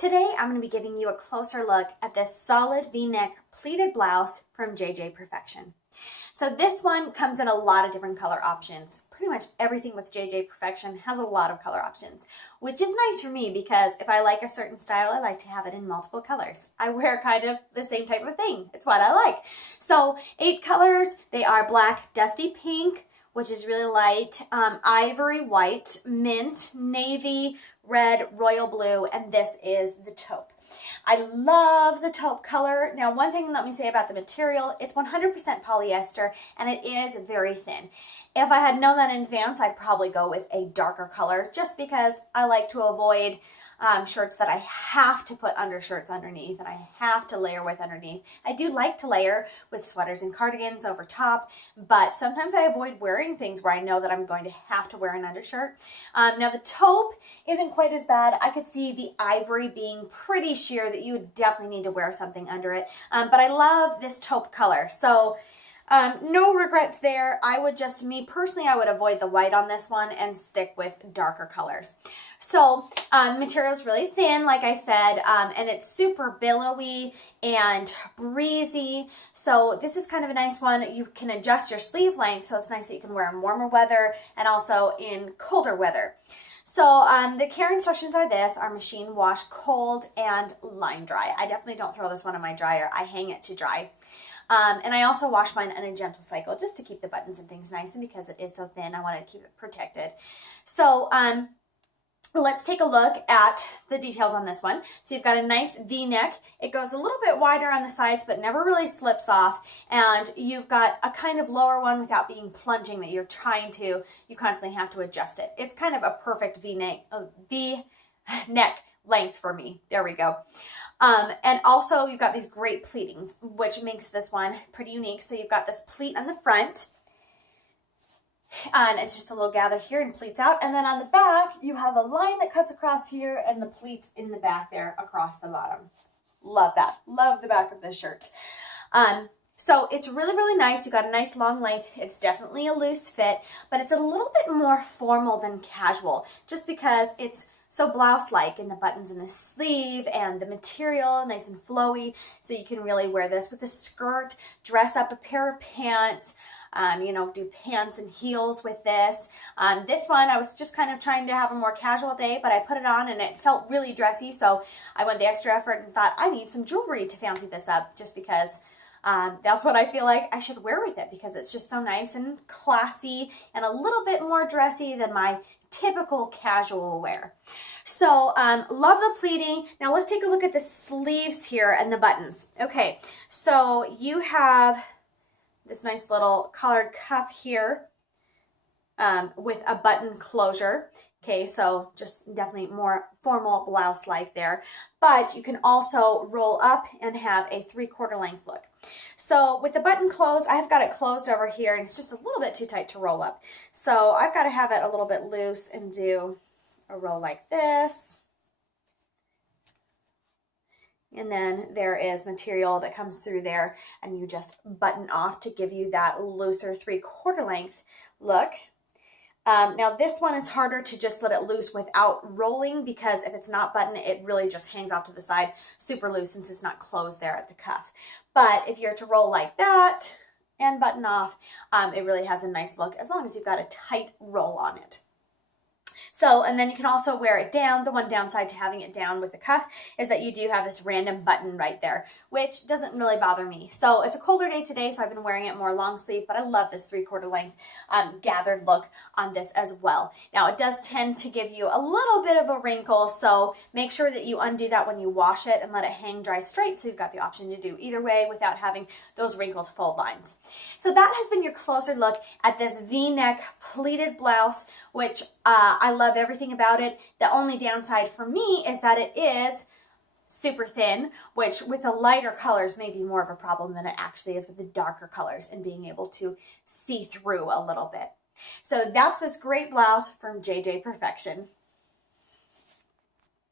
Today I'm going to be giving you a closer look at this solid V-neck pleated blouse from JJ Perfection. So this one comes in a lot of different color options. Pretty much everything with JJ Perfection has a lot of color options, which is nice for me because if I like a certain style, I like to have it in multiple colors. I wear kind of the same type of thing. It's what I like. So 8 colors. They are black, dusty pink, which is really light, ivory white, mint, navy, red, royal blue, and this is the taupe. I love the taupe color. Now, one thing let me say about the material, it's 100% polyester and it is very thin. If I had known that in advance, I'd probably go with a darker color just because I like to avoid shirts that I have to put undershirts underneath and I have to layer with underneath. I do like to layer with sweaters and cardigans over top, but sometimes I avoid wearing things where I know that I'm going to have to wear an undershirt. Now the taupe isn't quite as bad. I could see the ivory being pretty sheer that you would definitely need to wear something under it, but I love this taupe color. So no regrets there. I would just, me personally, I would avoid the white on this one and stick with darker colors. So material is really thin, like I said, and it's super billowy and breezy. So this is kind of a nice one. You can adjust your sleeve length, so it's nice that you can wear in warmer weather and also in colder weather. So the care instructions are this, are machine wash, cold, and line dry. I definitely don't throw this one in my dryer. I hang it to dry. And I also wash mine on a gentle cycle just to keep the buttons and things nice, and because it is so thin, I wanted to keep it protected. So let's take a look at the details on this one. So you've got a nice V-neck. It goes a little bit wider on the sides, but never really slips off. And you've got a kind of lower one without being plunging that you're trying to, you constantly have to adjust it. It's kind of a perfect V-neck length for me. There we go. And also you've got these great pleatings, which makes this one pretty unique. So you've got this pleat on the front, and it's just a little gather here and pleats out. And then on the back, you have a line that cuts across here and the pleats in the back there across the bottom. Love that. Love the back of this shirt. So it's really, really nice. You've got a nice long length. It's definitely a loose fit, but it's a little bit more formal than casual just because it's so blouse-like in the buttons in the sleeve and the material nice and flowy. So you can really wear this with a skirt, dress up a pair of pants, do pants and heels with this. This one, I was just kind of trying to have a more casual day, but I put it on and it felt really dressy. So I went the extra effort and thought I need some jewelry to fancy this up just because that's what I feel like I should wear with it because it's just so nice and classy and a little bit more dressy than my typical casual wear. So love the pleating. Now let's take a look at the sleeves here and the buttons. Okay, so you have this nice little collared cuff here with a button closure. Okay, so just definitely more formal blouse-like there. But you can also roll up and have a 3/4 length look. So with the button closed, I've got it closed over here and it's just a little bit too tight to roll up. So I've got to have it a little bit loose and do a roll like this. And then there is material that comes through there and you just button off to give you that looser 3/4 length look. Now this one is harder to just let it loose without rolling because if it's not buttoned, it really just hangs off to the side super loose since it's not closed there at the cuff. But if you're to roll like that and button off, it really has a nice look as long as you've got a tight roll on it. So, and then you can also wear it down. The one downside to having it down with the cuff is that you do have this random button right there, which doesn't really bother me. So it's a colder day today, so I've been wearing it more long sleeve, but I love this 3/4 length gathered look on this as well. Now it does tend to give you a little bit of a wrinkle, so make sure that you undo that when you wash it and let it hang dry straight, so you've got the option to do either way without having those wrinkled fold lines. So that has been your closer look at this V-neck pleated blouse, which I love everything about it. The only downside for me is that it is super thin, which with the lighter colors may be more of a problem than it actually is with the darker colors and being able to see through a little bit. So that's this great blouse from JJ Perfection.